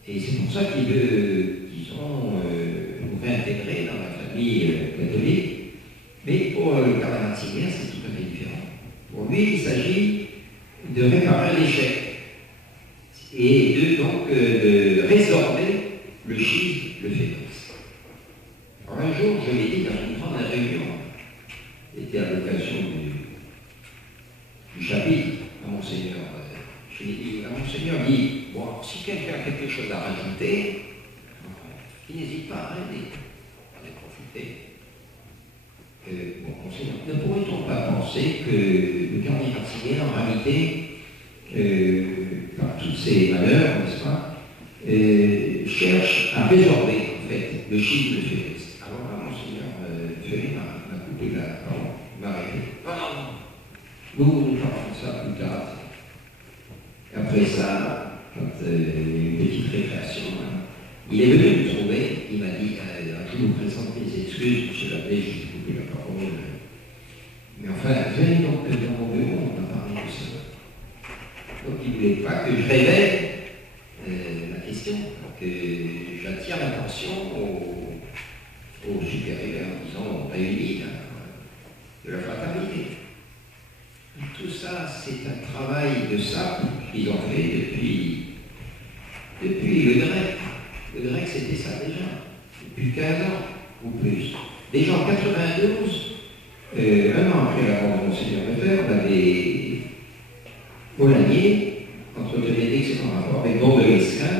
Et c'est pour ça qu'il veut, disons, nous réintégrer dans la famille catholique. Mais pour le cardinal Ratzinger, c'est tout à fait différent. Pour lui, il s'agit de réparer l'échec et de résorber le schisme, le faiblesse. Alors un jour, je l'ai dit dans une grande réunion, c'était à l'occasion du chapitre à Monseigneur. Monseigneur dit, bon, si quelqu'un a quelque chose à rajouter, il n'hésite pas à aider, à en profiter. Bon, Monseigneur, ne pourrait-on pas penser que le cardinal Ratzinger, en réalité, par tous ces malheurs, n'est-ce pas, cherche à résorber, en fait, le schisme de faiblesse. Alors là, Monseigneur Ferry m'a coupé la parole, m'a arrêté. Nous parlons de ça plus tard. Après ça, quand une petite récréation, il est venu me trouver, il m'a dit, je vous présente mes excuses, monsieur l'abbé, j'ai coupé la parole. Mais enfin, venez donc dans mon bureau, on va parler de ça. Donc il ne voulait pas que je révèle la question, que j'attire l'attention aux supérieurs, disons, réunis de la fraternité. Tout ça, c'est un travail de sape qu'ils ont fait depuis le grec. Le grec, c'était ça déjà, depuis 15 ans ou plus. Déjà en 92, un an après la mort de Monseigneur Lefebvre, l'abbé Polanyier entretenait d'excellents rapports avec Don de Lesquin,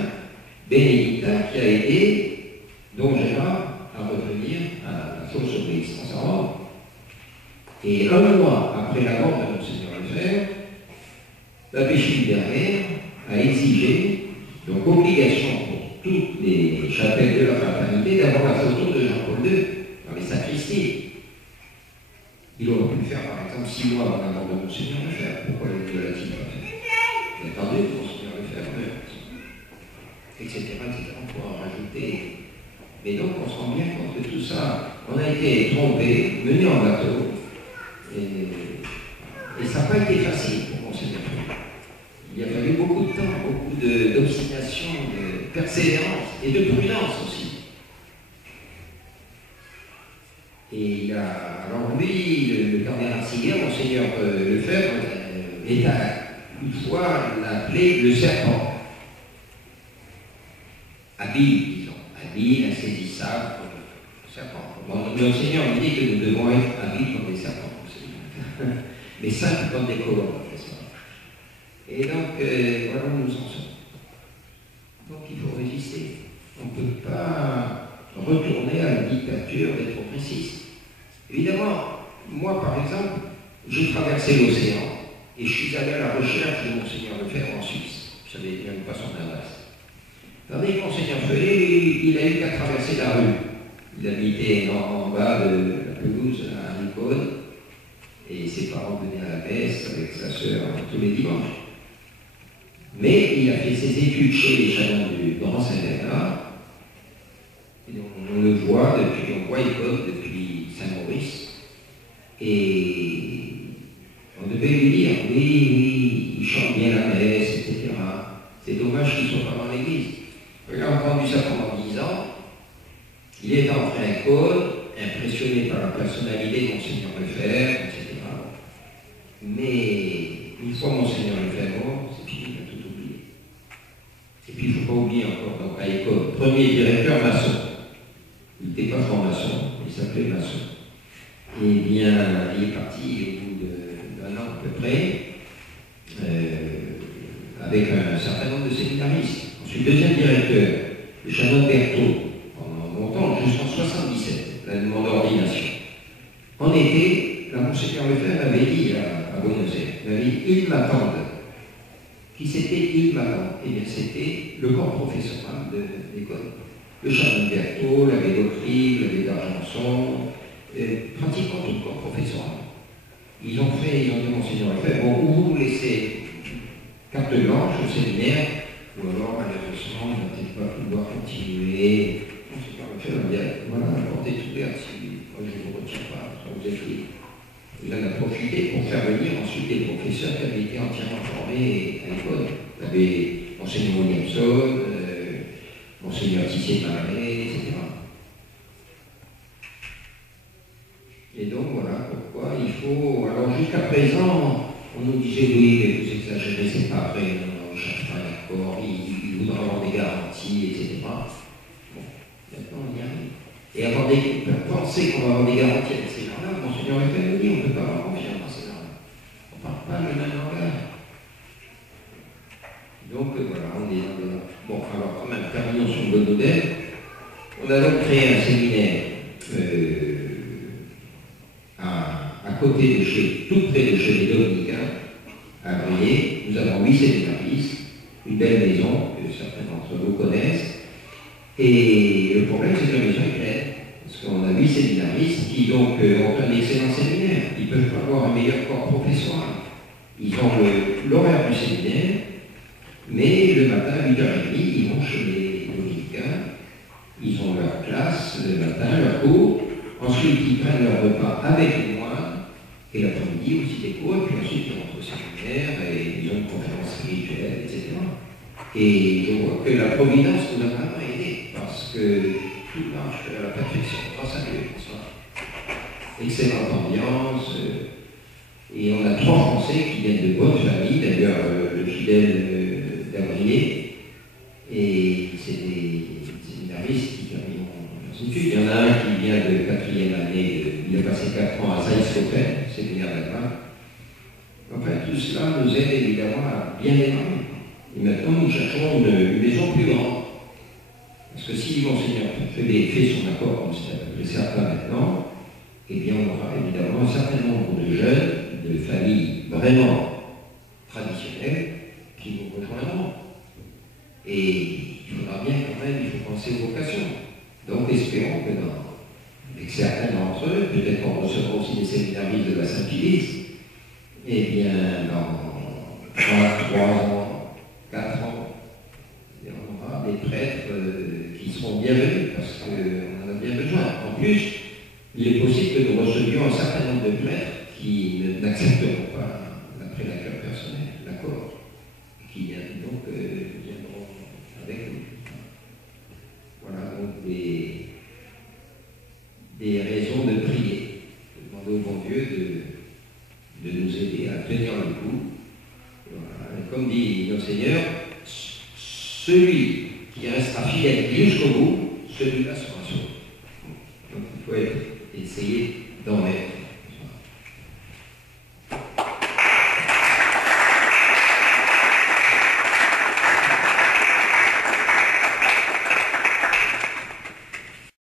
bénédictin, qui a aidé Don Gérard à revenir à la Chauve-Surprise, en Savoie. Et un mois après la mort de Monseigneur Lefebvre, l'abbé Schilberger a exigé, donc obligation pour toutes les chapelles de la fraternité, d'avoir la photo de Jean-Paul II dans les sacristies. Il aurait pu le faire, par exemple, 6 mois avant la mort de Monseigneur Lefebvre. Pourquoi ne l'a-t-il pas fait? Il a attendu que Monseigneur Lefebvre meure, etc., etc. On pourra en rajouter. Mais donc, on se rend bien compte que tout ça, on a été trompé, mené en bateau. Et ça n'a pas été facile pour Monseigneur Lefebvre. Il a fallu beaucoup de temps, beaucoup d'obstination, de persévérance et de prudence aussi. Et il a, alors lui, le cardinal Ratzinger, Monseigneur Lefebvre, une fois l'appelé le serpent. Habile, disons, habile, insaisissable, comme le serpent. Bon, Monseigneur me dit que nous devons être habiles comme des serpents, mais simples comme des colons, n'est-ce pas? Et donc, voilà où nous en sommes. Donc il faut résister. On ne peut pas retourner à la dictature des progressistes. Évidemment, moi par exemple, j'ai traversé l'océan et je suis allé à la recherche de Monseigneur Lefebvre en Suisse. Je savais bien pas son adresse. Tandis que Monseigneur Feuillet, il a eu qu'à traverser la rue. Il habitait en bas de la pelouse à Nicole et ses parents venaient à la messe avec sa sœur tous les dimanches. Mais il a fait ses études chez les Chanons du Grand Saint-Bernard. On le voit depuis, on voit École depuis Saint-Maurice. Et on devait lui dire, oui, il chante bien la messe, etc. C'est dommage qu'il ne soit pas dans l'église. Il a entendu ça pendant 10 ans. Il est entré à École, impressionné par la personnalité de Monseigneur Lefebvre, etc. Mais une fois Monseigneur Lefebvre, c'est fini, il a tout oublié. Et puis il ne faut pas oublier encore, donc à École, premier directeur maçon. Il n'était pas franc-maçon, il s'appelait maçon. Et bien, il est parti au bout d'un an à peu près, avec un certain nombre de séminaristes. Ensuite, deuxième directeur, le Chanon Berthaud, pendant longtemps, jusqu'en 1977, la demande d'ordination. En été, la Monseigneur Lefebvre avait dit à Buenos Aires, il m'attendent qui s'était immanent. Eh bien, c'était le corps professoral de l'école. Le Charles Berthaud, l'abbé Gautry, l'abbé d'Argenson, pratiquement tout le corps professoral. Ils ont dit, Monseigneur Lefebvre, bon, ou vous laissez carte blanche au séminaire, ou alors, malheureusement, il va peut-être pas pouvoir continuer. Monseigneur Lefebvre va dire, voilà, portez tout l'air, si moi je ne vous retire pas, ça vous êtes libre. Il en a profité pour faire venir ensuite des professeurs qui avaient été entièrement formés à l'école. Il y avait Monseigneur Williamson, Monseigneur Tissier-Marais, etc. Et donc voilà pourquoi il faut. Alors jusqu'à présent, on nous disait oui, mais vous exagérez, c'est pas vrai, on cherche pas un accord, il voudra avoir des garanties, etc. Bon, maintenant on y arrive. Et avoir penser qu'on va avoir des garanties avec ces gens-là, Monseigneur Lefebvre dit, on ne peut pas avoir confiance dans ces gens-là. On ne parle pas le même langage. Donc voilà, on est dans le... Bon, alors quand même, terminons sur le bon modèle. On a donc créé un séminaire à côté de tout près de chez les Dominicains, à Briey. Nous avons 8 séminaristes, une belle maison que certains d'entre vous connaissent. Et le problème, c'est que la maison est pleine. Parce qu'on a 8 séminaristes qui donc ont un excellent séminaire. Ils ne peuvent pas avoir un meilleur corps professoral. Ils ont l'horaire du séminaire, mais le matin à 8h30, ils vont chez les dominicains. Ils ont leur classe le matin, leur cours. Ensuite, ils prennent leur repas avec les moines. Et l'après-midi aussi des cours. Et puis ensuite, ils rentrent au séminaire et ils ont une conférence spirituelle, etc. Et je vois que la Providence nous a vraiment aidés. Parce que tout marche à la perfection, grâce à Dieu. Excellente ambiance. Et on a 3 Français qui viennent de bonnes familles, d'ailleurs le fidèle d'Abrier. Et c'est des séminaristes qui terminent leurs études. Il y en a un qui vient de 4e année, il a passé 4 ans à Salzkofen, séminaire d'Allemagne. Enfin, tout cela nous aide évidemment à bien démarrer. Et maintenant, nous cherchons une maison plus grande. Parce que si Monseigneur fait son accord, comme c'est à peu près certain maintenant, eh bien on aura évidemment un certain nombre de jeunes, de familles vraiment traditionnelles, qui nous rejoindront. Et il faudra bien quand même, il faut penser aux vocations. Donc espérons que avec certains d'entre eux, peut-être qu'on recevra aussi des séminaristes de la Saint-Philippe, eh bien dans 3 ans, 4 ans, on aura des prêtres qui seront bienvenus parce qu'on en a bien besoin. En plus, il est possible que nous recevions un certain nombre de prêtres qui n'accepteront pas l'après-l'accueil personnel, l'accord, qui donc viendront avec nous. Voilà donc des raisons de prier, de demander au bon Dieu de nous aider à tenir le coup. Voilà. Et comme dit notre Seigneur, celui qui restera fidèle jusqu'au bout, celui-là sera sauvé. Donc il faut essayer d'en être.